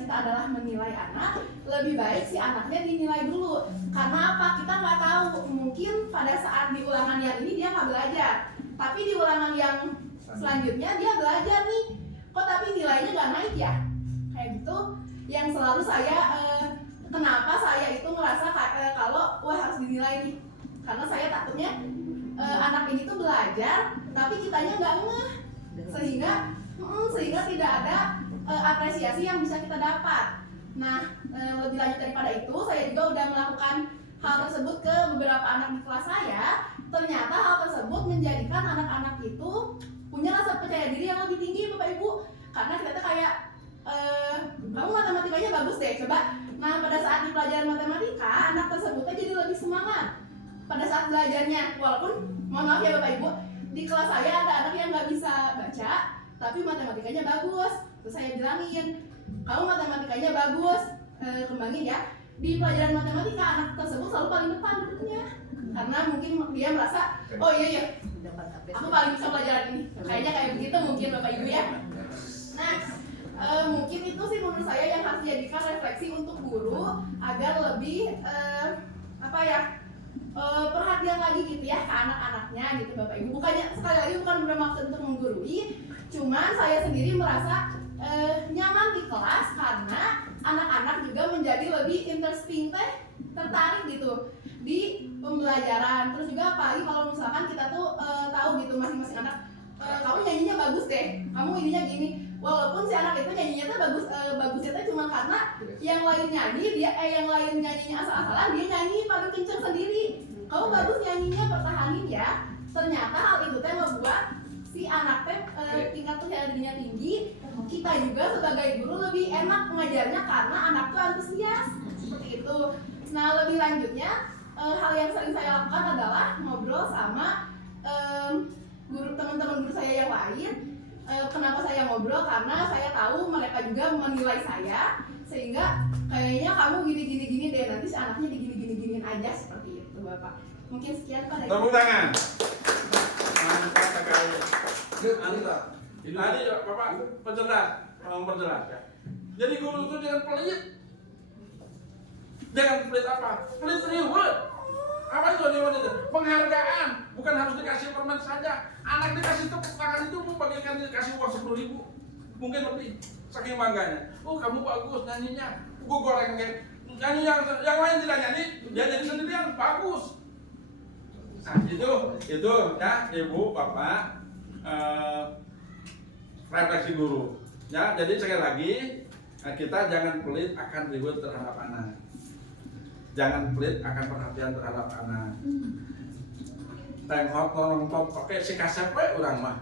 kita adalah menilai anak. Lebih baik si anaknya dinilai dulu. Karena apa? Kita nggak tahu, mungkin pada saat di ulangan yang ini dia nggak belajar, tapi di ulangan yang selanjutnya dia belajar nih, kok tapi nilainya nggak naik ya, kayak gitu. Yang selalu saya kenapa saya itu merasa kalau wah harus dinilai nih, karena saya takutnya anak ini tuh belajar tapi kitanya nggak ngeh, sehingga tidak ada apresiasi yang bisa kita dapat. Nah, lebih lanjut daripada itu, saya juga udah melakukan hal tersebut ke beberapa anak di kelas saya. Ternyata hal tersebut menjadikan anak-anak itu punya rasa percaya diri yang lebih tinggi Bapak Ibu, karena kita tuh kayak kamu matematikanya bagus deh, coba. Nah, pada saat di pelajaran matematika, anak tersebut jadi lebih semangat. pada saat belajarnya. Walaupun mohon maaf ya Bapak Ibu, di kelas saya ada anak yang nggak bisa baca tapi matematikanya bagus. Terus saya bilangin, kamu matematikanya bagus, kembangin ya. Di pelajaran matematika anak tersebut selalu paling depan duduknya, karena mungkin dia merasa, oh iya aku paling bisa pelajaran ini. Kayaknya kayak begitu mungkin Bapak Ibu ya. Nah, mungkin itu sih menurut saya yang harus dijadikan refleksi untuk guru agar lebih perhatian lagi gitu ya ke anak-anaknya gitu Bapak Ibu. Bukannya, sekali lagi bukan bermaksud untuk menggurui, cuman saya sendiri merasa nyaman di kelas karena anak-anak juga menjadi lebih interesting tertarik gitu di pembelajaran. Terus juga apalagi kalau misalkan kita tuh tahu gitu masing-masing anak, kamu nyanyinya bagus deh, kamu ininya gini. Walaupun si anak itu nyanyinya tuh bagusnya tuh cuma karena yang lain nyanyi, yang lain nyanyinya asal-asalan, dia nyanyi paling kenceng sendiri. Kamu bagus nyanyinya, pertahanin ya. Ternyata hal itu teh ngebuat si anak teh tingkat kesadarannya tinggi. Kita juga sebagai guru lebih enak mengajarnya karena anak tuh antusias seperti itu. Nah, lebih lanjutnya hal yang sering saya lakukan adalah ngobrol sama teman-teman guru saya yang lain. Kenapa saya ngobrol? Karena saya tahu mereka juga menilai saya, sehingga kayaknya kamu gini deh, nanti si anaknya digini-giniin aja seperti itu Bapak. Mungkin sekian Pak. Tepuk tangan. Mantap sekali. Tadi Bapak memperjelas ya. Jadi guru itu jangan pelit. Jangan pelit apa? Pelit reward. Apa itu reward itu? Penghargaan. Bukan harus dikasih permen saja. Anak dikasih tepuk tangan itu bagaikan dikasih uang 10.000, mungkin lebih, saking bangganya. Oh, kamu bagus nyanyinya, gue goreng kayak nyanyi yang lain tidak nyanyi, dia nyanyi sendirian bagus. Nah itu ya Ibu Bapak, refleksi guru. Ya, jadi sekali lagi kita jangan pelit akan reward terhadap anak, jangan pelit akan perhatian terhadap anak. Tengok nonton pakai si kasep orang mah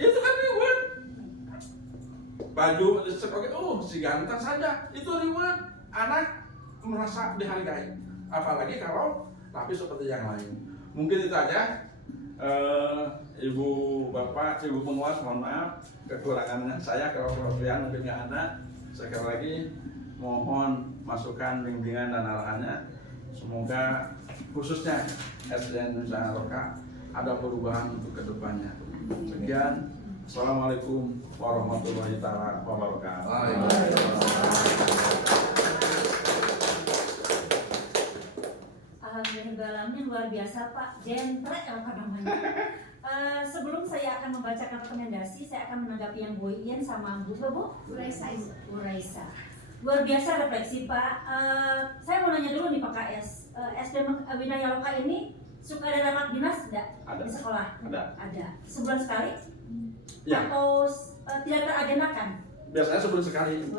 itu kan reward. Baju sebagai si ganteng saja itu reward. Anak merasa dihargai, apalagi kalau tapi seperti yang lain. Mungkin itu aja. Ibu Bapak, Ibu penguas, mohon maaf kekurangannya saya, kalau kelebihan mungkin nggak ada. Sekali lagi mohon masukan, bimbingan dan arahannya. Semoga khususnya SDN Nusa Loka ada perubahan untuk kedepannya. Sekian, assalamualaikum warahmatullahi wabarakatuh. Alhamdulillahirrahmanirrahim, luar biasa Pak, jentrek apa namanya. Sebelum saya akan membacakan rekomendasi, saya akan menanggapi yang Bu Iin sama Bu Raisa. Luar biasa refleksi Pak. Saya mau nanya dulu nih Pak KS, SD Winaya Loka ini suka ada rapat dinas enggak di sekolah? Ada. Sebulan sekali? Ya. Atau tidak teragendakan? Biasanya sebulan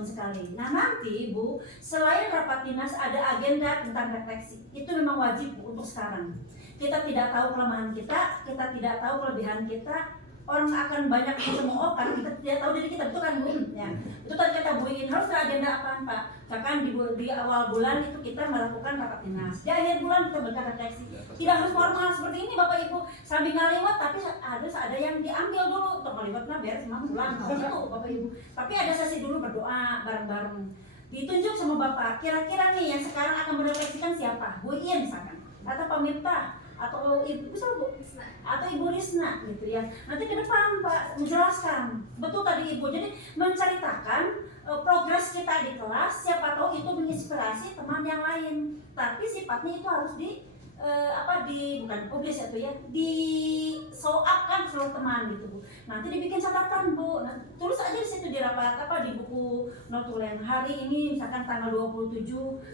sekali. Nah nanti Bu, selain rapat dinas ada agenda tentang refleksi. Itu memang wajib Bu untuk sekarang. Kita tidak tahu kelemahan kita tidak tahu kelebihan kita. Orang akan banyak mencemoohkan, kita tidak tahu diri kita, betul kan Bu? Ya. Itu tadi kata Bu Iin, harus teragenda apaan Pak? Bahkan di awal bulan itu kita melakukan rapat dinas. Di akhir bulan kita berkat refleksi. Tidak harus formal seperti ini Bapak Ibu, sambil ngaliwat, tapi harus ada yang diambil dulu. Untuk ngaliwatnya beres semua pulang, gitu Bapak Ibu. Tapi ada sesi dulu berdoa bareng-bareng. Ditunjuk sama Bapak, kira-kira nih yang sekarang akan merefleksikan siapa? Bu Iin misalkan, atau Pak Miftah, atau Ibu atau Ibu Risna gitu ya. Nanti ke depan Pak menjelaskan. Betul tadi Ibu. Jadi menceritakan progres kita di kelas, siapa tahu itu menginspirasi teman yang lain. Tapi sifatnya itu harus bukan publis itu ya, di show up kan seluruh teman gitu Bu. Nanti dibikin catatan Bu. Nah, tulis aja di situ di rapat di buku notulen. Hari ini misalkan tanggal 27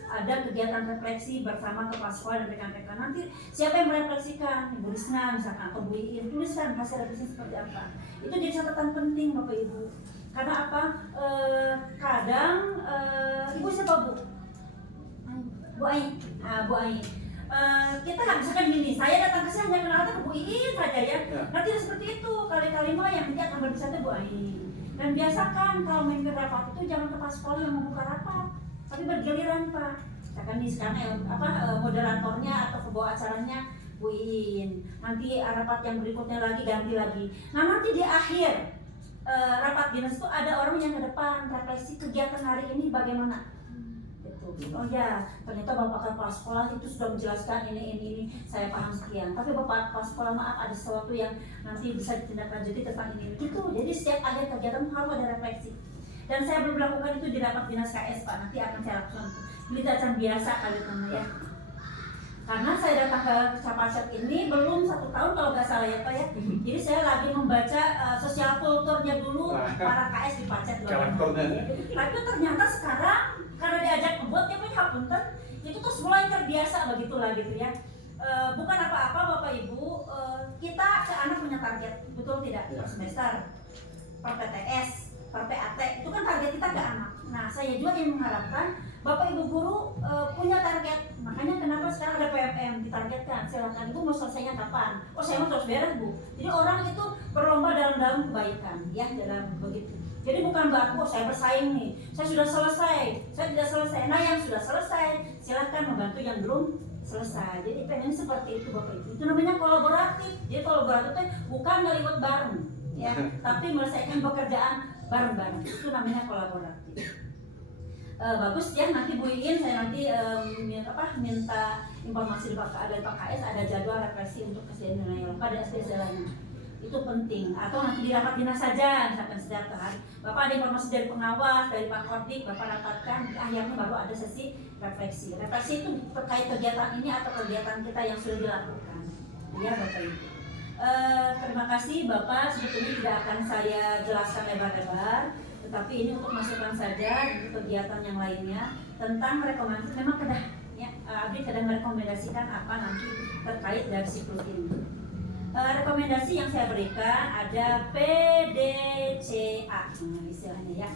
ada kegiatan refleksi bersama kepala sekolah dan rekan-rekan. Nanti siapa yang merefleksikan? Ibu Risna misalkan atau Bu Iin, tuliskan hasil refleksi seperti apa. Itu jadi catatan penting Bapak Ibu. Karena apa? Kadang Ibu siapa Bu? Bu Ain. Bu Ain. Kita nggak misalkan gini, saya datang ke sini hanya kenal ke Bu Iin saja ya. Nanti seperti itu, kali-kali mah yang nanti akan berbicara Bu Ain. Dan biasakan kalau main ke rapat itu jangan kepala sekolah yang membuka rapat, tapi bergiliran Pak. Misalkan nih sekarang moderatornya atau pembawa acaranya Bu Iin. Nanti rapat yang berikutnya lagi ganti lagi. Nah nanti di akhir rapat dinas itu ada orang yang ke depan refleksi kegiatan hari ini bagaimana. Oh ya, ternyata Bapak Kepala Sekolah itu sudah menjelaskan ini, saya paham sekian. Tapi Bapak Kepala Sekolah maaf ada sesuatu yang nanti bisa ditindaklanjuti tentang ini. Gitu. Jadi setiap akhir kegiatan harus ada refleksi. Dan saya belum melakukan itu di rapat dinas KS Pak. Nanti akan saya lakukan. Belajar biasa kali teman ya. Karena saya datang ke Capacet ini belum 1 tahun kalau nggak salah ya Pak ya. Jadi saya lagi membaca sosial kulturnya dulu para KS di Pacet. Karakternya. Tapi ternyata sekarang karena diajak ngebuat ya punya hapunten itu terus mulai terbiasa begitulah gitu ya. Bukan apa-apa Bapak Ibu, kita ke anak punya target, betul tidak? Per semester, per PTS, per PAT, itu kan target kita ke anak. Nah saya juga yang mengharapkan Bapak Ibu guru punya target. Makanya kenapa sekarang ada PMM ditargetkan, silakan Ibu mau selesainya kapan? Oh saya mau terus beres Bu. Jadi orang itu berlomba dalam kebaikan ya, dalam begitu. Jadi bukan berarti saya bersaing nih, saya sudah selesai, saya tidak selesai. Nah yang sudah selesai, silahkan membantu yang belum selesai. Jadi pengen seperti itu Bapak Ibu. Itu namanya kolaboratif. Jadi kolaboratif itu bukan ngeliwat bareng, ya, tapi menyelesaikan pekerjaan bareng-bareng. Itu namanya kolaboratif. Bagus ya, nanti Bu Iin saya nanti minta informasi dari Pak KS ada jadwal refleksi untuk kesehatan yang lupa dan SDZ lainnya. Itu penting, atau nanti di rapat dinas saja misalkan setiap hari Bapak ada informasi dari pengawas, dari Pak Kordik, Bapak rapatkan, akhirnya baru ada sesi refleksi itu terkait kegiatan ini atau kegiatan kita yang sudah dilakukan ya Bapak Ibu. Terima kasih Bapak, sebetulnya tidak akan saya jelaskan lebar-lebar, tetapi ini untuk masukan saja di kegiatan yang lainnya tentang rekomendasi. Memang Abdi sedang merekomendasikan apa nanti terkait dari siklus ini. Rekomendasi yang saya berikan ada PDCA istilahnya ya.